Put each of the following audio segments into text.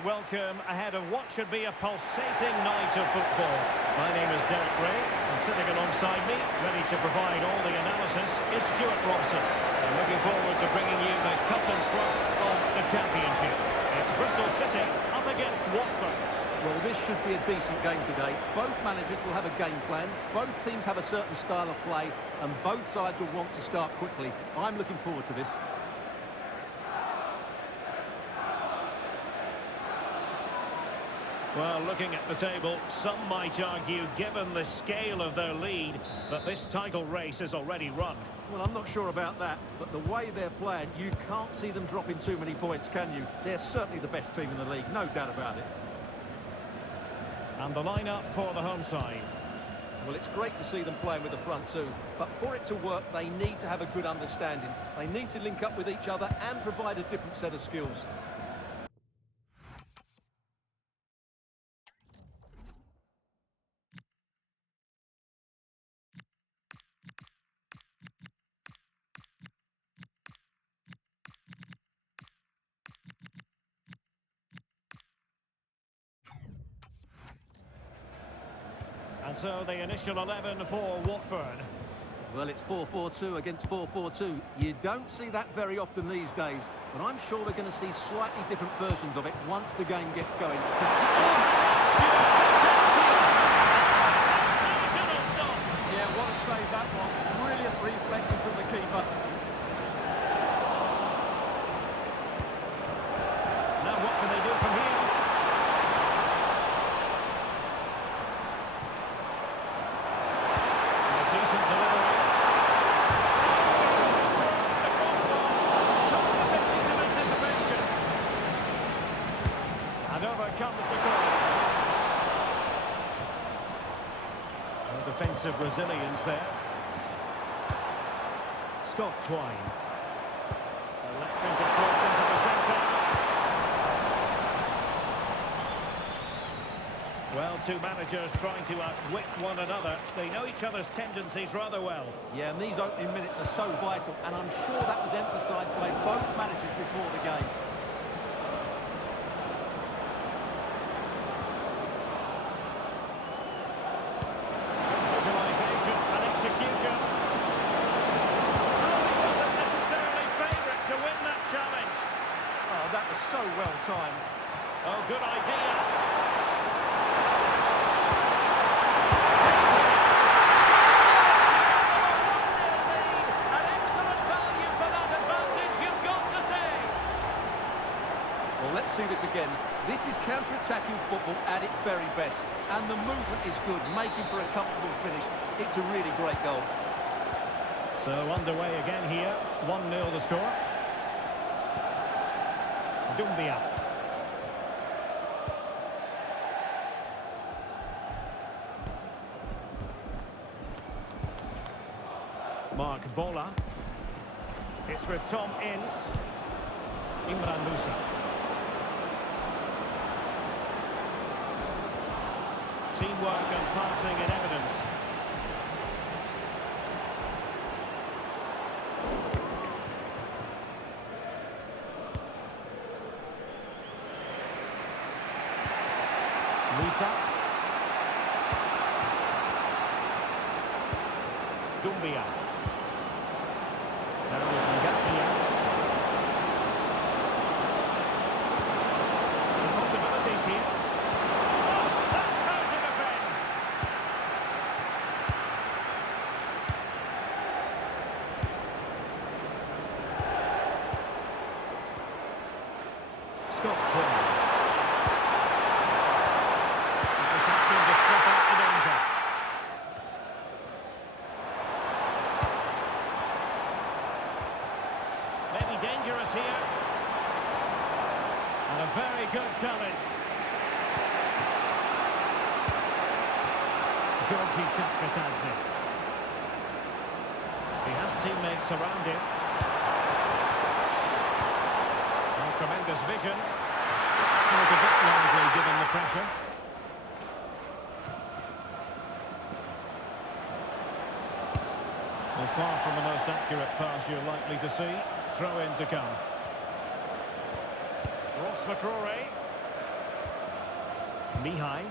and welcome ahead of what should be a pulsating night of football. My name is Derek Ray, and sitting alongside me, ready to provide all the analysis, is Stuart Robson. I'm looking forward to bringing you the cut and thrust of the championship. It's Bristol City up against Watford. Well, this should be a decent game today. Both managers will have a game plan, both teams have a certain style of play, and both sides will want to start quickly. I'm looking forward to this. Well, looking at the table, some might argue, given the scale of their lead, that this title race is already run. Well, I'm not sure about that, but the way they're playing, you can't see them dropping too many points, can you? They're certainly the best team in the league, no doubt about it. And the lineup for the home side. Well, it's great to see them playing with the front two, but for it to work, they need to have a good understanding. They need to link up with each other and provide a different set of skills. And so the initial 11 for Watford. Well, it's 4-4-2 against 4-4-2. You don't see that very often these days, but I'm sure we're going to see slightly different versions of it once the game gets going. Sensational stop! Yeah, what a save that was. Brilliant reflection from the keeper. Now what can they do from here? Comes the goal. Defensive resilience there. Scott Twine. Electing to cross into the centre. Well, two managers trying to outwit one another. They know each other's tendencies rather well. Yeah, and these opening minutes are so vital, and I'm sure that was emphasised by both managers before the game. So well timed. Oh, good idea. An excellent value for that advantage, you've got to say. Well, let's see this again. This is counter-attacking football at its very best. And the movement is good, making for a comfortable finish. It's a really great goal. So underway again here. 1-0 the score. Dumbia. Mark Bola. It's with Tom Ince. Imran Musa. Teamwork and passing in evidence. Musa. Dumbia. Now we can get here. There's possibilities here. Oh, that's how to defend. Scott Twine. Maybe dangerous here. And a very good challenge. Georgie Chakvetadze. He has teammates around him. Oh, tremendous vision. To look a bit lively given the pressure. Well, far from the most accurate pass you're likely to see. Throw in to come. Ross McCrory. Mihai.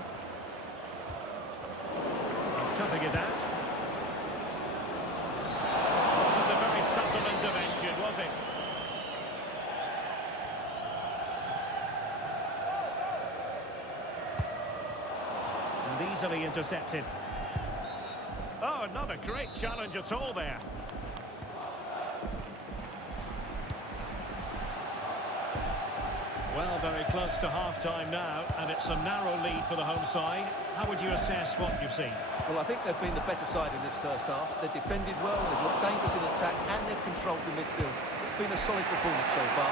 Toughing it out. Wasn't a very subtle intervention, was it? And easily intercepted. Oh, not a great challenge at all there. Well, very close to half-time now, and it's a narrow lead for the home side. How would you assess what you've seen? Well, I think they've been the better side in this first half. They've defended well, they've looked dangerous in attack, and they've controlled the midfield. It's been a solid performance so far.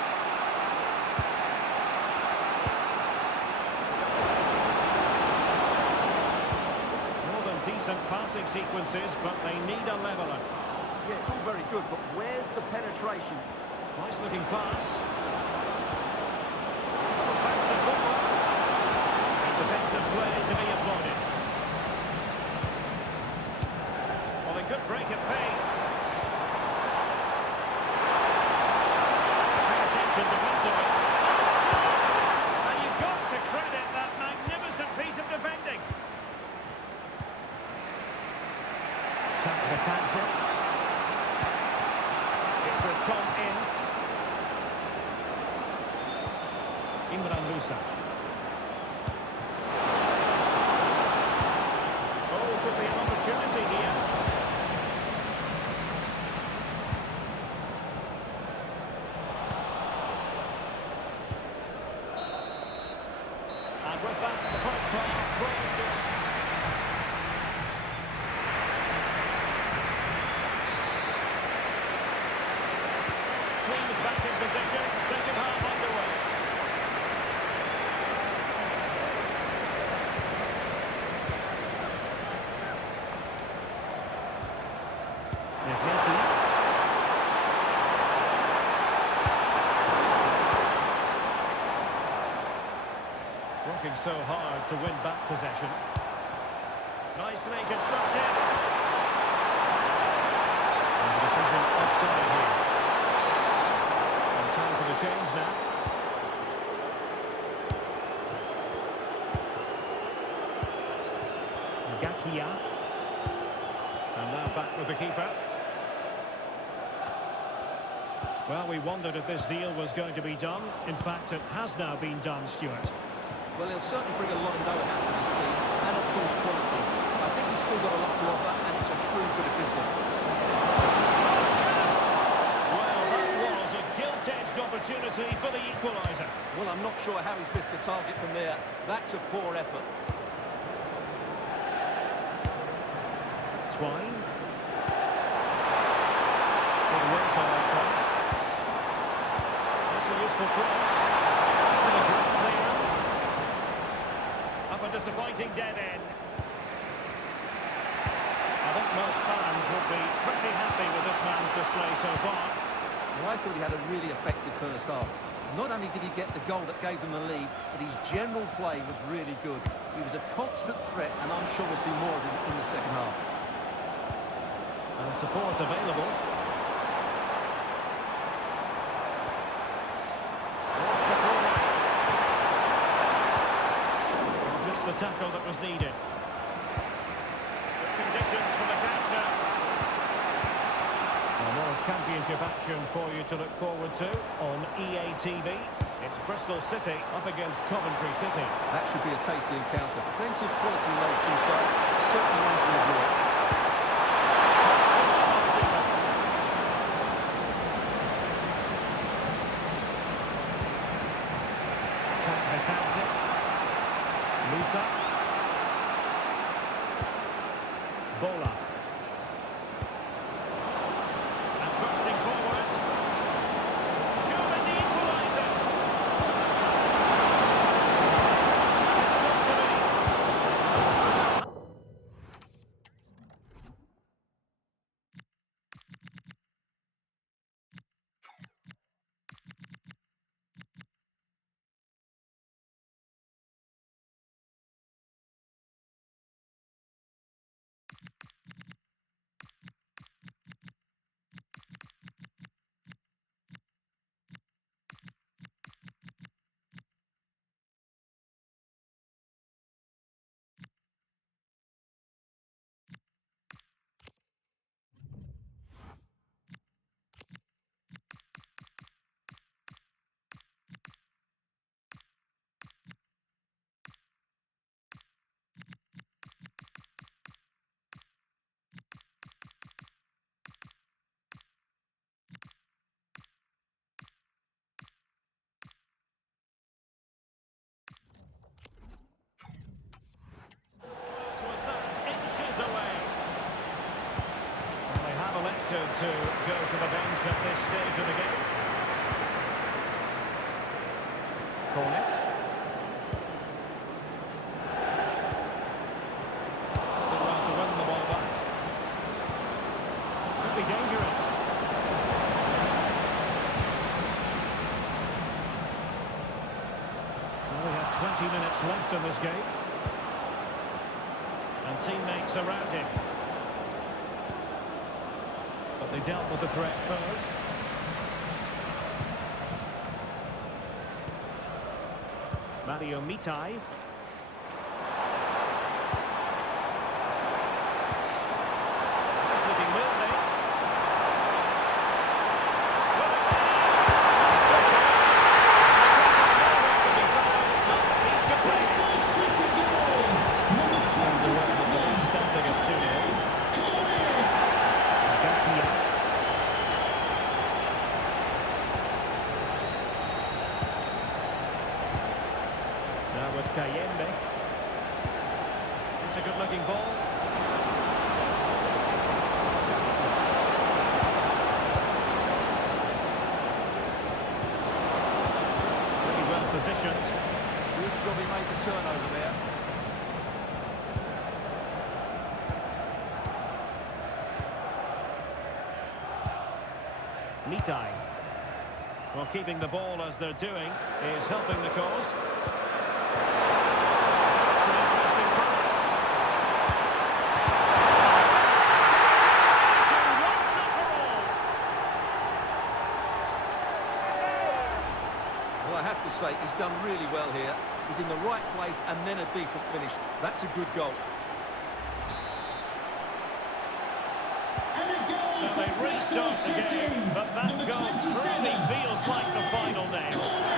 More than decent passing sequences, but they need a leveller. Yeah, it's all very good, but where's the penetration? Nice-looking pass. Offensive football. And defensive play to be applauded. Well, they could break at pace. Pay attention defensively. And you've got to credit that magnificent piece of defending. It's for Tom Ince. Imran Musa. Oh, could be an opportunity here. And we're back in the first half. Teams back in position, second half underway. Working so hard to win back possession. Nicely constructed. And the decision offside here. And time for the change now. Gakia. And now back with the keeper. Well, we wondered if this deal was going to be done. In fact, it has now been done, Stuart. Well, he'll certainly bring a lot of know-how to this team, and of course quality. I think he's still got a lot to offer, and it's a shrewd bit of business. Well, that was a gilt-edged opportunity for the equaliser. Well, I'm not sure how he's missed the target from there. That's a poor effort. Twine. Good work on that cross. That's a useful cross. To the ground clearance. Up a disappointing dead end. I think most fans would be pretty happy with this man's display so far. Well, I thought he had a really effective first half. Not only did he get the goal that gave them the lead, but his general play was really good. He was a constant threat, and I'm sure we'll see more of him in the second half. And support available. Just the tackle that was needed. Good conditions for the counter. More championship action for you to look forward to on EA TV. It's Bristol City up against Coventry City. That should be a tasty encounter. Plenty of quality in those two sides. Certainly one to avoid. Musa. Bola. And bursting forward. Surely the equaliser. It's got to be. corner. Did well to win the ball back. Could be dangerous. Well, we have 20 minutes left in this game. And teammates around him. But they dealt with the threat first. Mario Mitai. Slipping will this. Bristol City goal, number 27. Standing at 2-0. Now with Kayembe. It's a good-looking ball. Pretty well positioned. Good job he made the turnover there. Mitai. Well, keeping the ball as they're doing is helping the cause. It's an interesting pass. Once and for all. Well, I have to say, he's done really well here. He's in the right place and then a decent finish. That's a good goal. And a goal So for they Bristol restart the City, game, but that number goal 27. truly feels like the final nail. Corner.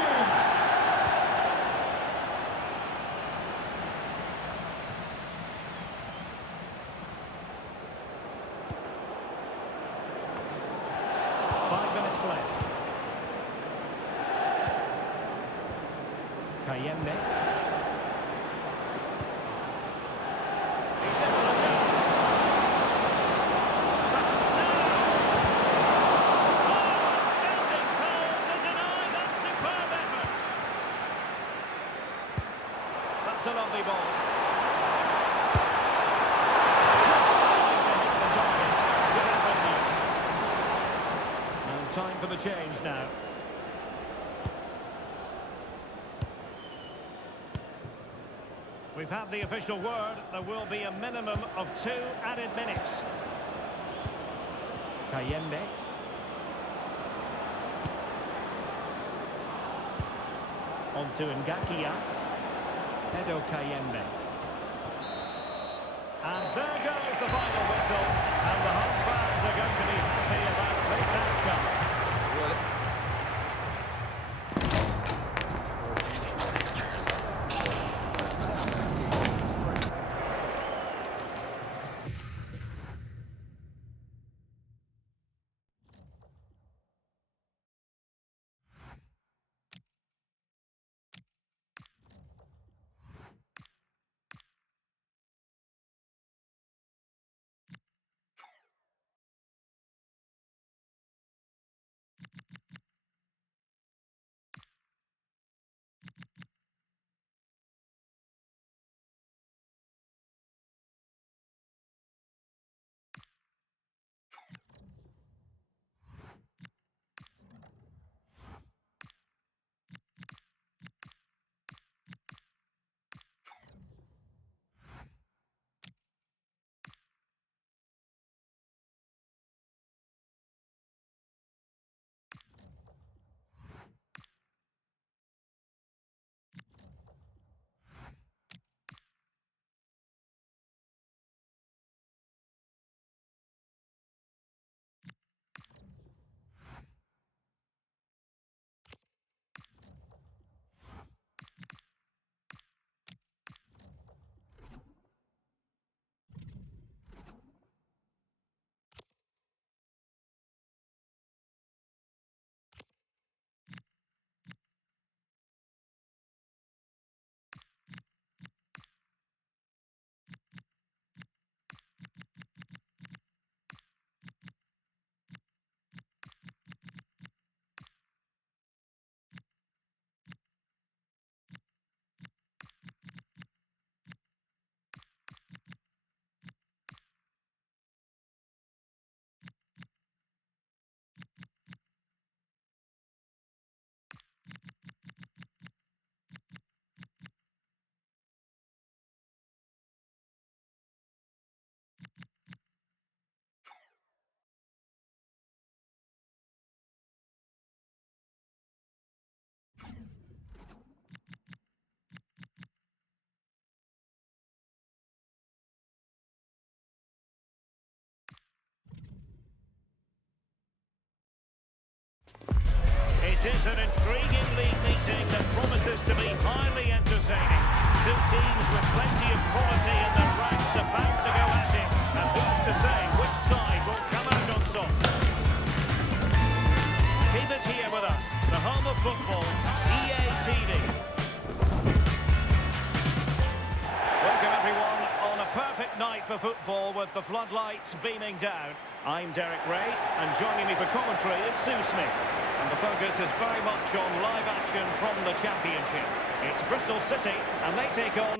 5 minutes left. Kayembe. He's in for the chance. Perhaps now. Oh, standing tall to deny that superb effort. That's a lovely ball. Time for the change now. We've had the official word. There will be a minimum of 2 added minutes. Kayembe. On to Ngakia. Edo Kayembe. And there goes the final whistle. And the home fans are going to be happy about this outcome. Well, It is an intriguing league meeting that promises to be highly entertaining. Two teams with plenty of quality in their ranks about to go at it. And who's to say which side will come out on top? Keep it here with us, the home of football, EA TV. Welcome everyone on a perfect night for football with the floodlights beaming down. I'm Derek Ray, and joining me for commentary is Sue Smith. And the focus is very much on live action from the Championship. It's Bristol City, and they take on...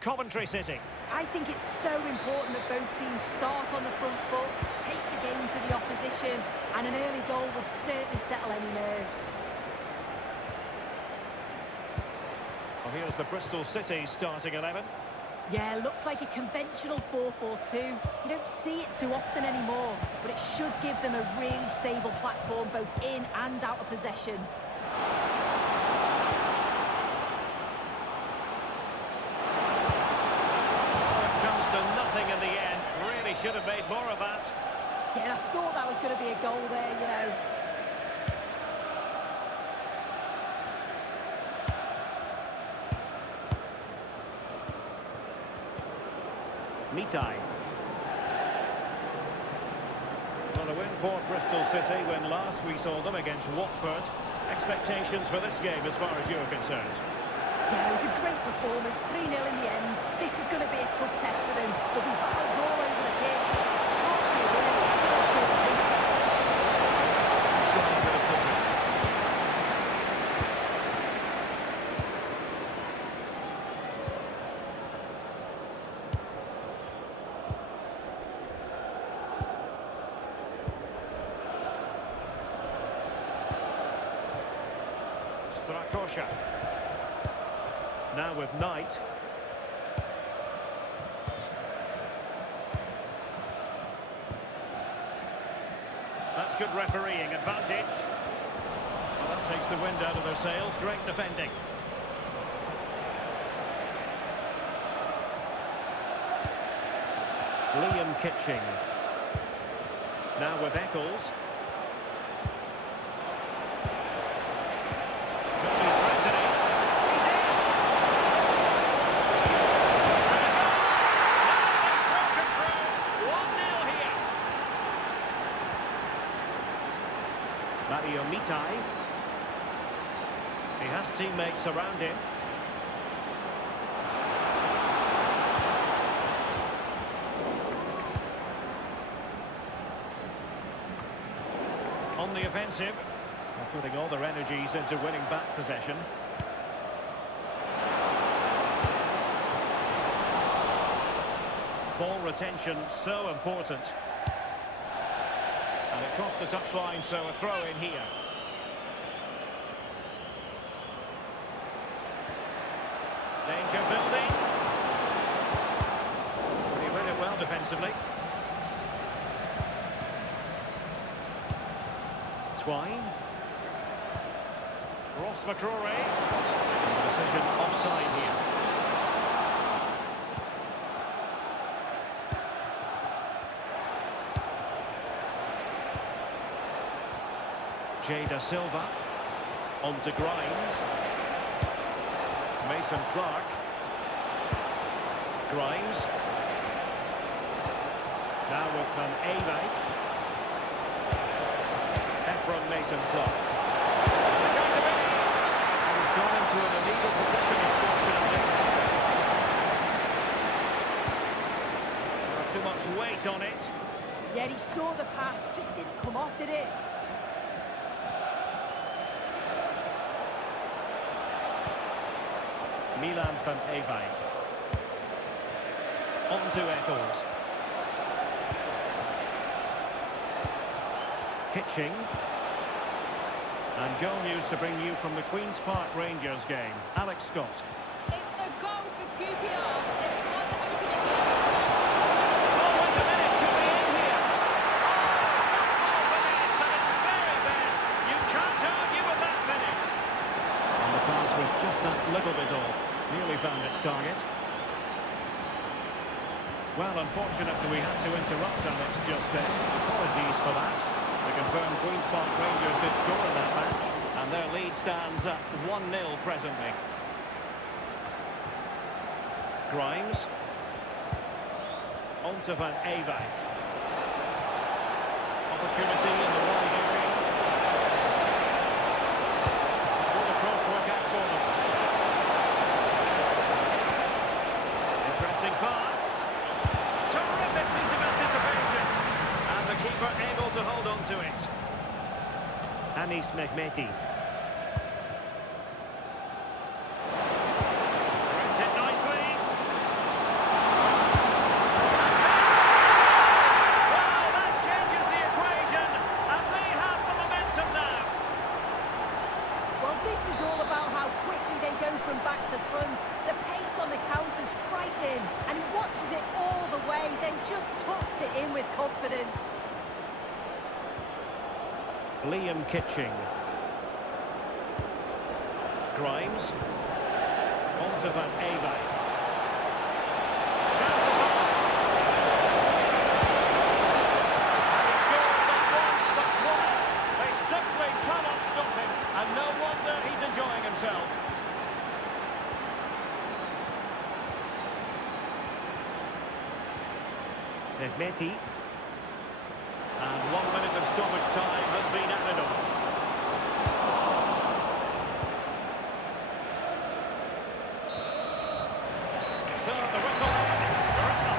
Coventry City. I think it's so important that both teams start on the front foot, take the game to the opposition, and an early goal would certainly settle any nerves. Well, here's the Bristol City starting 11. Yeah, looks like a conventional 4-4-2. You don't see it too often anymore, but it should give them a really stable platform both in and out of possession. In the end, really should have made more of that. Yeah, I thought that was going to be a goal there, you know. Mitai. Well, a win for Bristol City when last we saw them against Watford. Expectations for this game as far as you're concerned? Yeah, it was a great performance, 3-0 in the end. This is going to be a tough test for them. There'll be battles all over the pitch. I can't see a winner. Strakosha. Now with Knight. That's good refereeing advantage. Well, that takes the wind out of their sails. Great defending. Liam Kitching. Now with Eccles. Mitai. He has teammates around him. On the offensive, they're putting all their energies into winning back possession. Ball retention so important. And it crossed the touchline, so a throw in here. Danger building. He read it well defensively. Twine. Ross McCrory. Decision offside here. Jay Da Silva. On to Grimes. Mason Clark. Grimes. Now with Van Ewijk. From Mason Clark. And he's gone into an illegal position, unfortunately. Not too much weight on it. Yeah, he saw the pass, just didn't come off, did it? Milan van Ewijk. On to Eccles. Kitching. And goal news to bring you from the Queen's Park Rangers game. Alex Scott. It's a goal for QPR. They've scored the opening goal. Oh, wait a minute, could be in here. Oh, finish at its very best. You can't argue with that finish. And the pass was just that little bit off. Nearly found its target. Well, unfortunately, we had to interrupt Alex just then. Apologies for that. To confirm, Queen's Park Rangers did score in that match, and their lead stands at 1-0 presently. Grimes. On to Van Ewijk. Opportunity in the wide area. Will the cross work out for them? Interesting pass. Terrific piece of anticipation. And the keeper able to hold on to it. Anis Mehmeti. Threads it nicely. Well, that changes the equation, and they have the momentum now. Well, this is all about how quickly they go from back to front. The pace on the counter's frightening, and he watches it all the way, then just tucks it in with confidence. Liam Kitching. Grimes. On to Van Ewijk. Chances on. And he scored not once but twice. They simply cannot stop him, and no wonder he's enjoying himself. Mehmeti. And 1 minute of stoppage time has been added on. So the whistle. Bristol.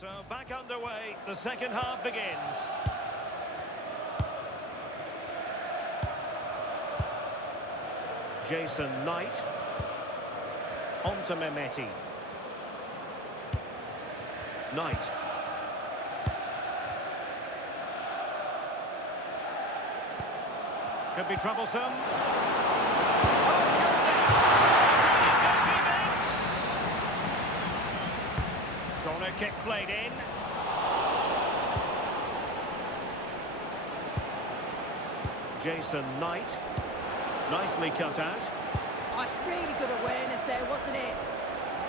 So back underway, the second half begins. Jason Knight. On to Mehmeti. Knight. Could be troublesome. Oh, surely. Corner kick played in. Jason Knight. Nicely cut out. Oh, it's really good awareness there, wasn't it?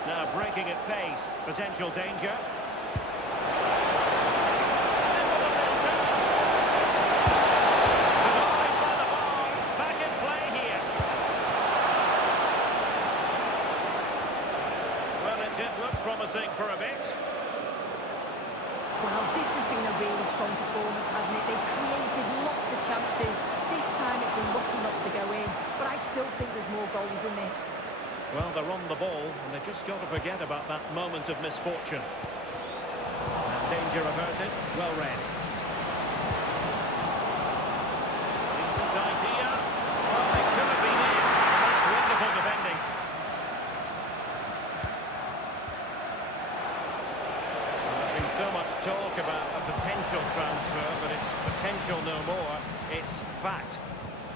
Now breaking at pace. Potential danger. Denied by the ball. Back in play here. Well, it did look promising for a bit. Well, this has been a really strong performance, hasn't it? They've created lots of chances. This time it's unlucky not to go in, but I still think there's more goals in this. Well, they're on the ball, and they've just got to forget about that moment of misfortune. And danger averted, well read. Decent idea. Well, they could have been in. That's wonderful defending. Well, there's been so much talk about a potential transfer, but it's potential no more. It's fact.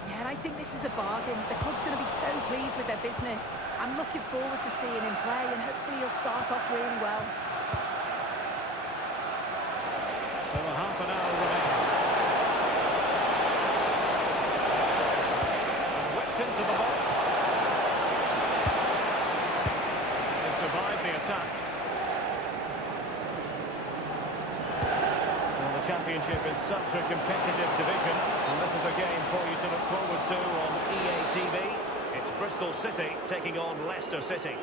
Yeah, and I think this is a bargain. The club's going to be so pleased with their business. I'm looking forward to seeing him play, and hopefully he'll start off really well. So a half an hour remaining. And whipped into the box. They survived the attack. Well, the Championship is such a competitive division, and this is a game for you to look forward to on EA TV. It's Bristol City taking on Leicester City.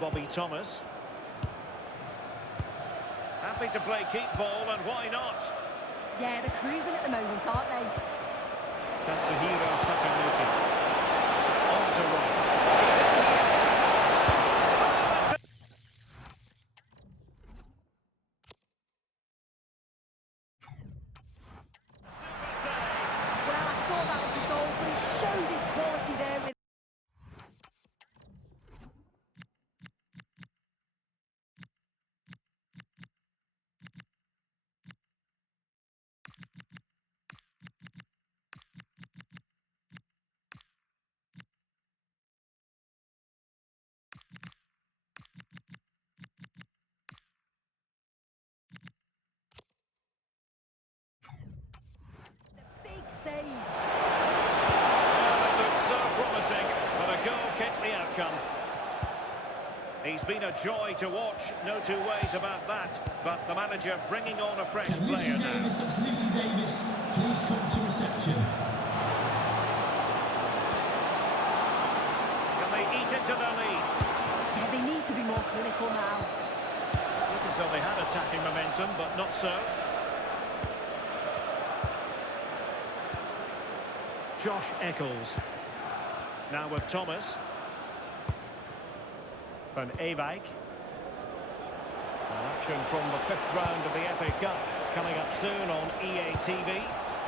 Bobby Thomas. Happy to play keep ball, and why not? Yeah, they're cruising at the moment, aren't they? Katsuhiro Sakamoto. On to right. Well, I thought that was a goal, but he showed his quality there with... Big save. Well, it looks so promising, but a goal kept the outcome. He's been a joy to watch, no two ways about that. But the manager bringing on a fresh Lucy player now. Davis, that's Lucy Davis. Please come to reception. Can they eat into their lead? Yeah, they need to be more clinical now. Look as though they had attacking momentum, but not so. Josh Eccles. Now with Thomas. Van Ewijk. An action from the fifth round of the FA Cup coming up soon on EA TV.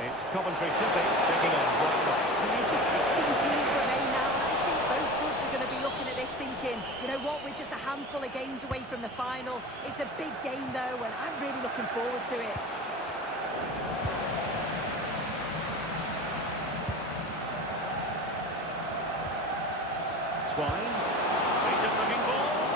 It's Coventry City taking on Bristol. Yeah, just 16 teams remain now, and I think both clubs are going to be looking at this thinking, you know what, we're just a handful of games away from the final. It's a big game, though, and I'm really looking forward to it. Twine. He's a looking ball.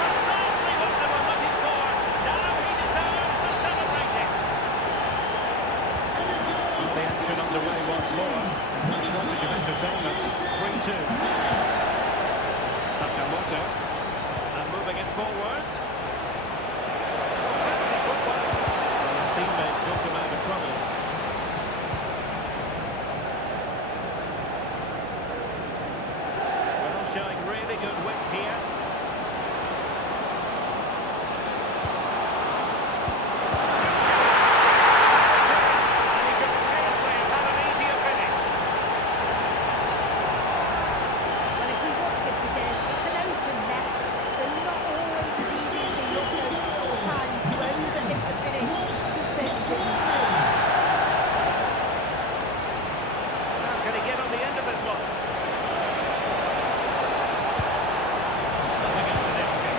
Precisely what they were looking for. Now he deserves to celebrate it. The action underway once more. No shortage of entertainment. 3-2. Sakamoto. And moving it forward. Fancy footwork. Well, his teammate got him out of trouble. Well, showing really good width here. And he could scarcely have had an easier finish. Well, if we watch this again, it's an open net. They're not always as easy as they look, though. Sometimes you overhit the finish. He certainly didn't. Now, can he get on the end of this one? Something into this kick.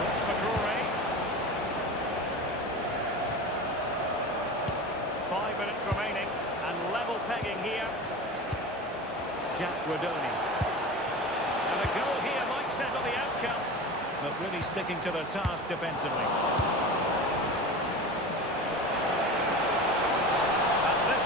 Looks for Drury. 5 minutes remaining, and level pegging here. Jack Rodoni. And a goal here might settle the outcome, but really sticking to their task defensively. And this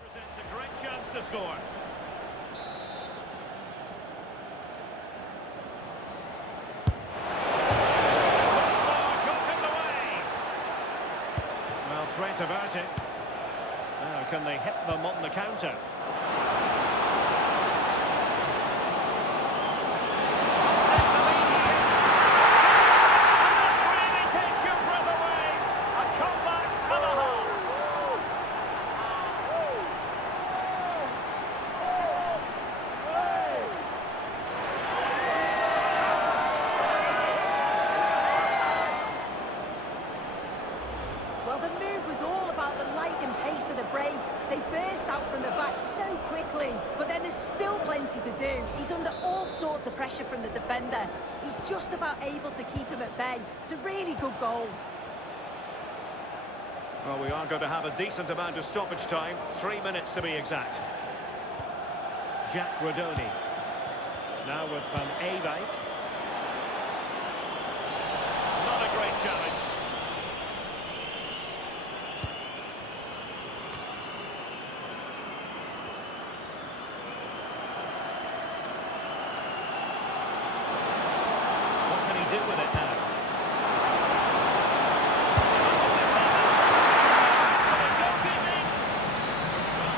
presents a great chance to score. Well, threat about it. Now, can they hit them on the counter? And this really takes your breath away. A comeback and a Well, the move was all about the lightning pace of the break. They burst out from the back so quickly, but then there's still plenty to do. He's under all sorts of pressure from the defender. He's just about able to keep him at bay. It's a really good goal. Well, we are going to have a decent amount of stoppage time. 3 minutes to be exact. Jack Rodoni. Now with Van Ewijk. Not a great challenge. What can he do with it now?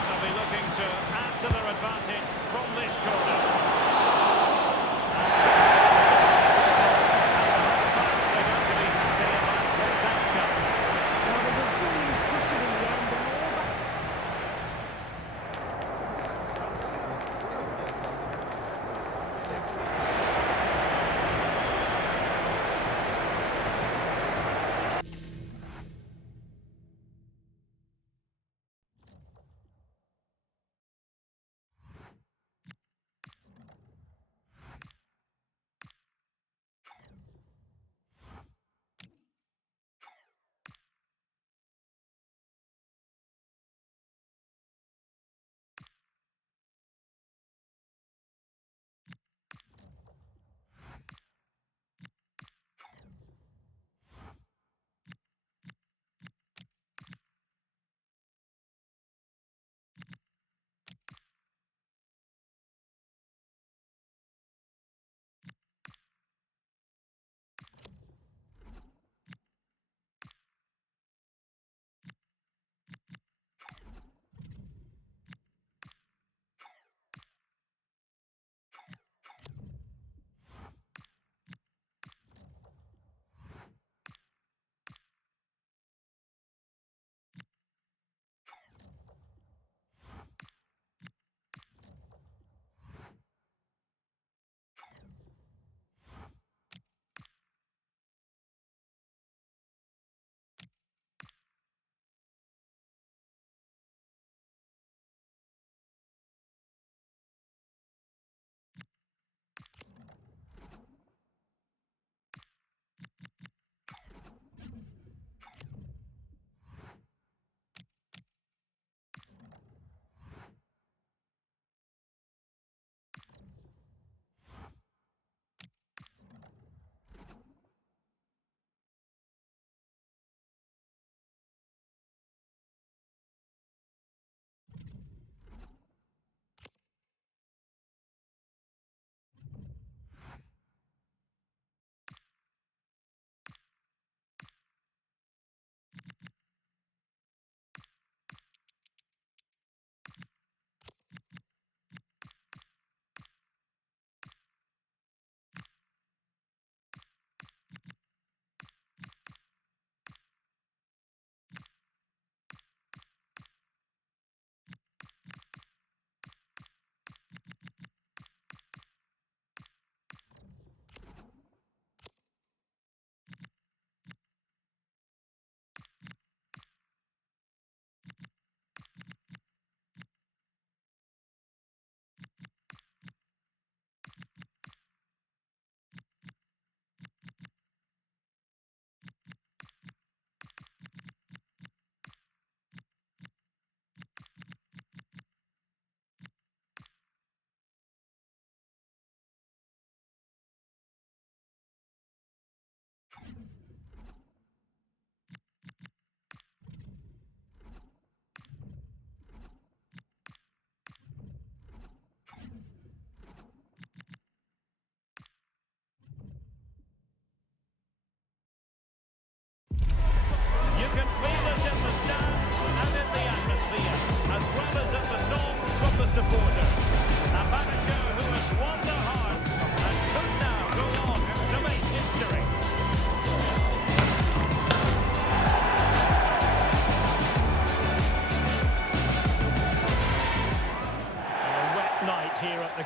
They'll be looking to add to their advantage from this corner. They're going to be happy about this outcome. Well, they were really pushing in the end and all that.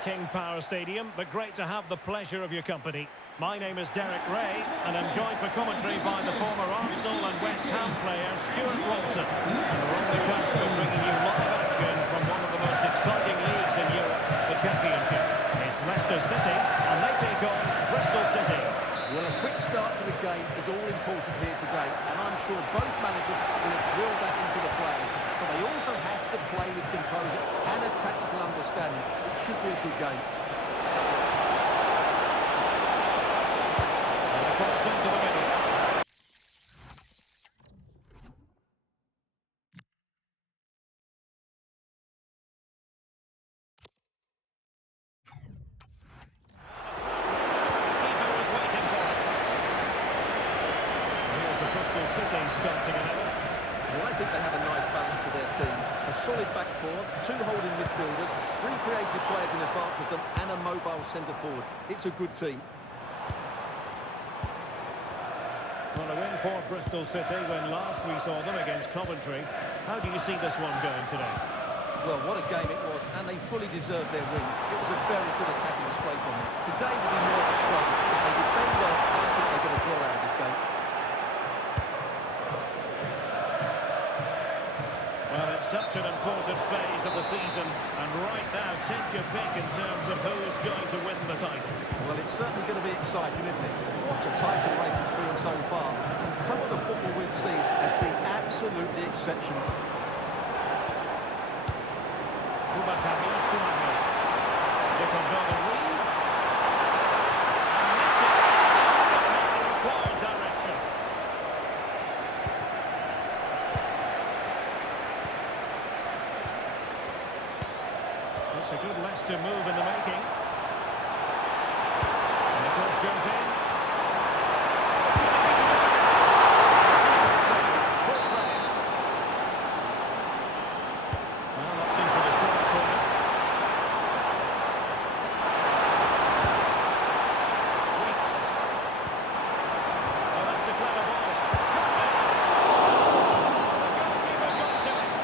King Power Stadium, but great to have the pleasure of your company. My name is Derek Ray, and I'm joined for commentary by the former Arsenal and West half player, Stuart Robson. And we're on the cusp of bringing you live action from one of the most exciting leagues in Europe, the Championship. It's Leicester City, and they take on Bristol City. Well, a quick start to the game is all important here today, and I'm sure both managers will have drilled that into the players. But they also have to play with composure and a tactical understanding. It should be a good game. And the cross into the middle. Keeper was waiting for it. Here's the Bristol City starting 11. Well, I think they have a nice balance to their team. A solid back four, two holding midfielders, three creative players in advance of them, and a mobile centre forward. It's a good team. Well, a win for Bristol City when last we saw them against Coventry. How do you see this one going today? Well, what a game it was, and they fully deserved their win. It was a very good attacking display from them. Today will be more of a struggle. If they defend well, I think they're going to draw out of this game. Well, it's such an important phase of the season, and right now, take your pick in terms of who's going to win the title. Well, it's certainly going to be exciting, isn't it? What a title race it's been so far, and some of the football we've seen has been absolutely exceptional. Boubacar Soumaré. They can build a lead. And the required direction. It's a good Leicester move in the making. And the cross goes in. Full credit. Well, opting for the short corner. Weeks. Oh, that's a clever ball. The goalkeeper got to it.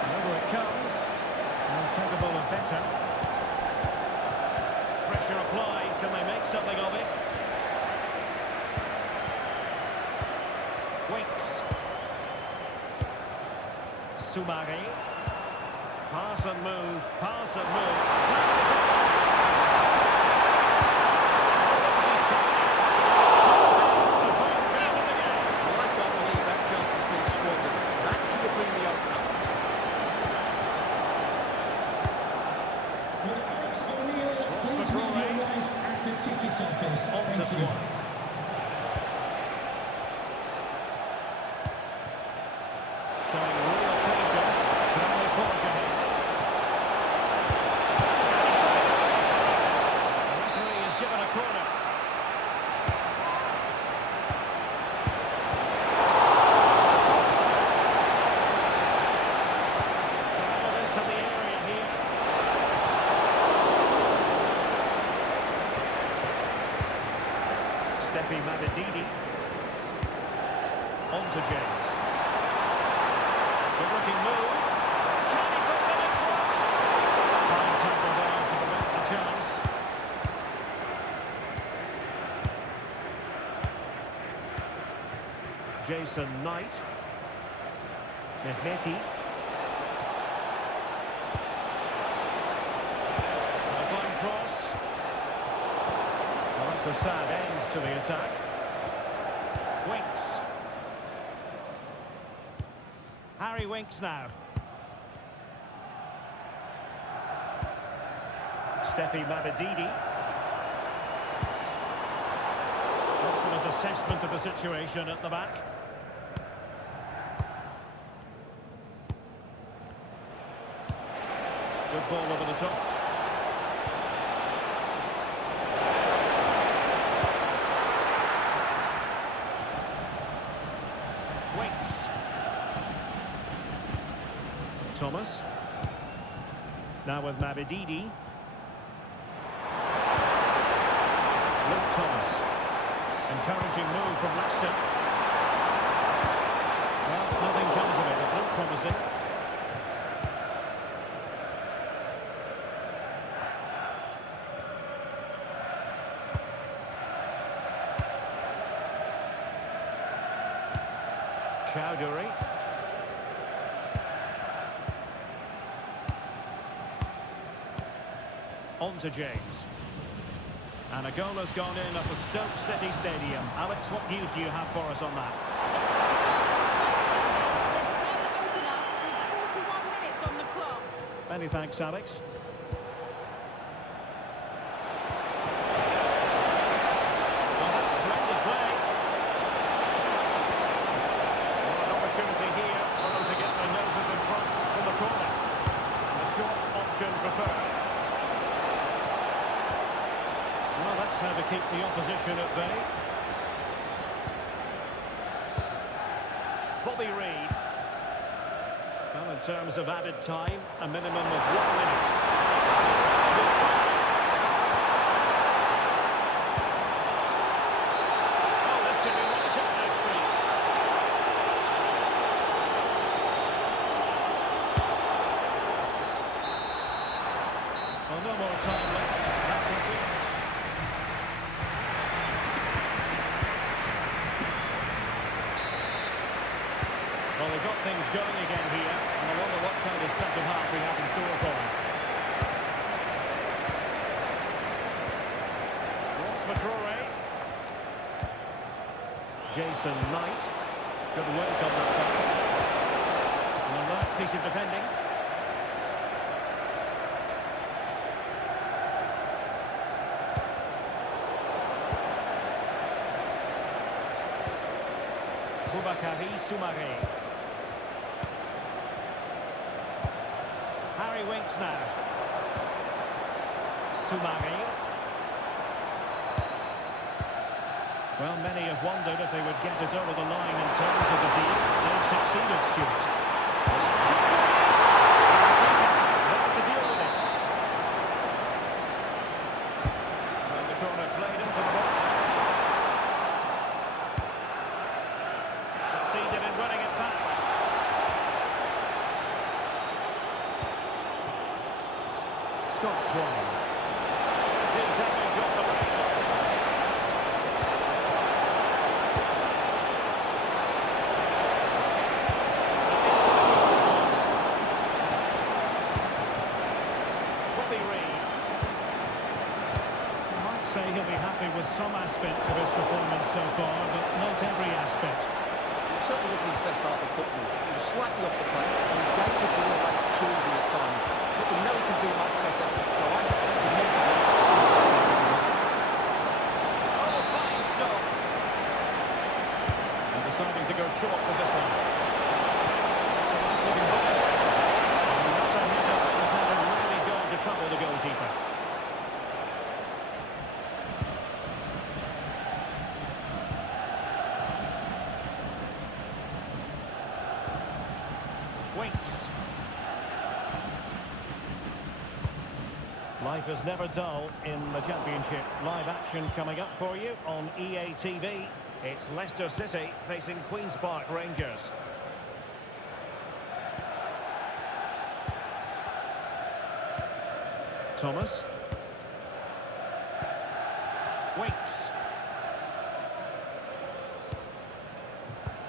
And over it comes. And capable of better. Pressure applied. Can they make something of it? Winks. Soumaré. Pass and move. Pass and move. The first goal of the game. Well, I can't believe that chance has been squandered. That should have been the opener. Would Alex O'Neill please for leave Troy. your wife at the ticket office? On to Thank you. Troy. Showing real patience. Can only forge ahead. The referee is given a corner. Ball into the area here. Steffi Mabedidi. On to James. Good looking move. Can he put them in front? Fine tackle there to prevent the chance. Jason Knight. Mehmeti. A fine cross. Well, that's a sad end to the attack. Winks. Harry Winks now. Steffi Mabedidi. Excellent assessment of the situation at the back. Good ball over the top. Winks. Thomas. Now with Mabedidi. Luke Thomas. Encouraging move from Leicester. Well, nothing comes of it. It looked promising. Chowdhury. On to James. And a goal has gone in at the Stoke City Stadium. Alex, what news do you have for us on that? With 41 minutes on the clock. Many thanks, Alex. Well, that's splendid play. Well, an opportunity here for them to get their noses in front from the corner. The short option preferred. Well, that's how to keep the opposition at bay. Bobby Reid. Well, in terms of added time, a minimum of 1 minute. Oh, this could be right up their street. Well, no more time left. That was it. Well, they've got things going again here, and I wonder what kind of second half we have in store for us. Ross McCrory. Jason Knight. Good work on that pass. And that piece of defending. Boubakary Soumaré. Harry Winks now. Soumaré. Well, many have wondered if they would get it over the line in terms of the deal. They've succeeded, Stuart. They have to deal with it. And the corner played into the box. Succeeded in running it back. Scott Twine. Did damage off the break. Bobby Reid. You might say he'll be happy with some aspects of his performance so far, but not every aspect. It certainly wasn't his best half of football. He was slightly off the pace, and he gave the ball away too easy at times. But we know he can do much better, so I'm expecting him to be Oh, fine stop. And deciding to go short with this one. So that's looking good. And that's a header that was having really gone to trouble the goalkeeper. Winks. Life is never dull in the Championship. Live action coming up for you on EA TV. It's Leicester City facing Queen's Park Rangers. Thomas. Winks.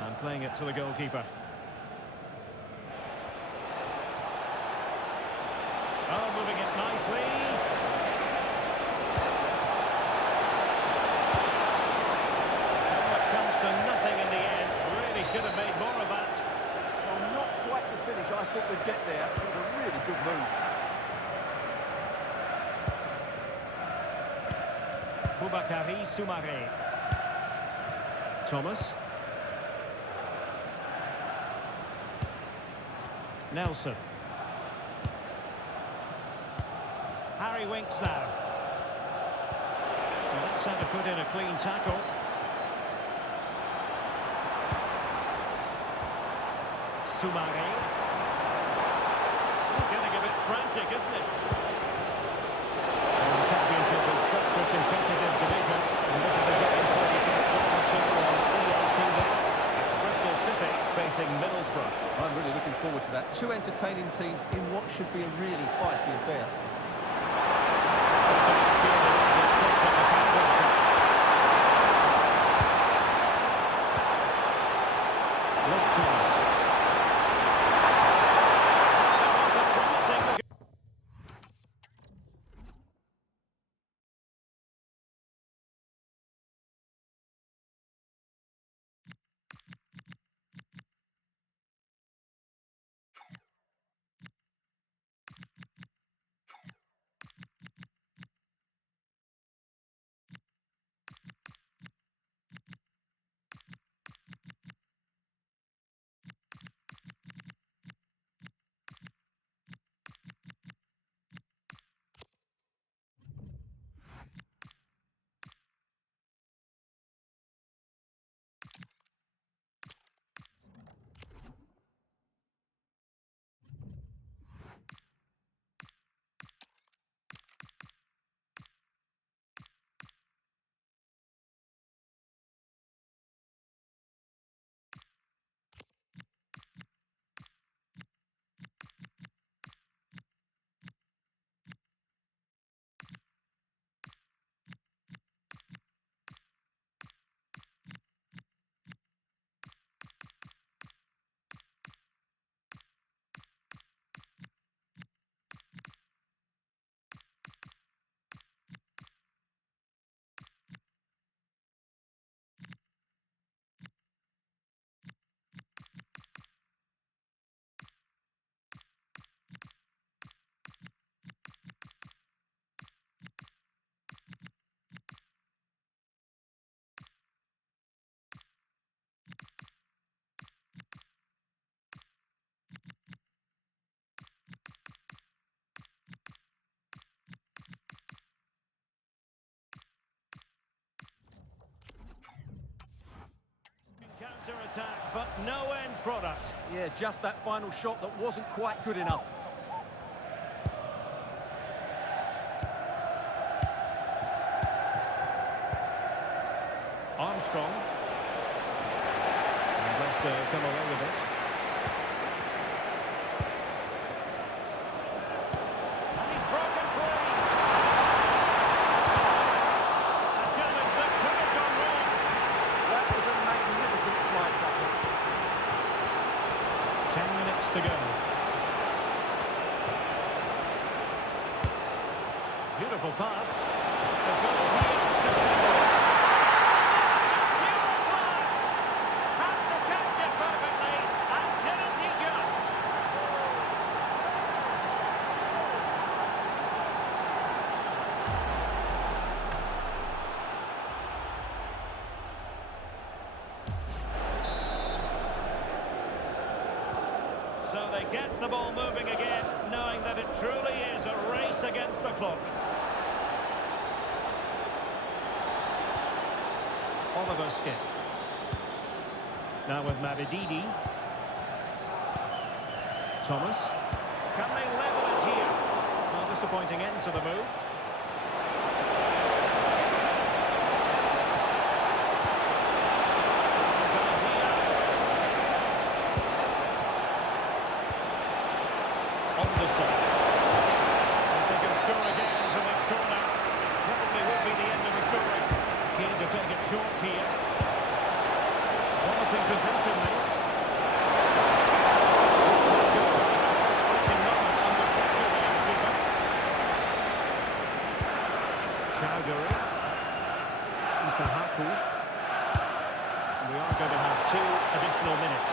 And playing it to the goalkeeper. Oh, moving it nicely. Oh, it comes to nothing in the end. Really should have made more of that. well, not quite the finish I thought we'd get there. It was a really good move. Boubakary Soumaré. Thomas. Nelson. Harry Winks now. Well, that's how to put in a clean tackle. Soumaré. It's getting a bit frantic, isn't it? The Championship is such a competitive division, and this is a game for you to look forward to on EA TV. It's Bristol City facing Middlesbrough. I'm really looking forward to that. Two entertaining teams in what should be a really feisty affair. Look to but no end product. Yeah, just that final shot that wasn't quite good enough. Armstrong. And Leicester come away with it. And he's broken free. A challenge that could have gone wrong. That was a magnificent slide tackle. 10 minutes to go. Beautiful pass. The goal here. Pure class. Had to catch it perfectly, and didn't he just? So they get the ball moving again, knowing that it truly is a race against the clock. Oliver Skip. Now with Mavididi. Thomas. Can they level it here? Well, disappointing end to the move. On the side. If they can score again from this corner, probably would be the end of the story. Keen to take it short here. Promising possession, this. Fighting moment under pressure there, keeper. Chowdhury. Isahaku. We are going to have 2 additional minutes.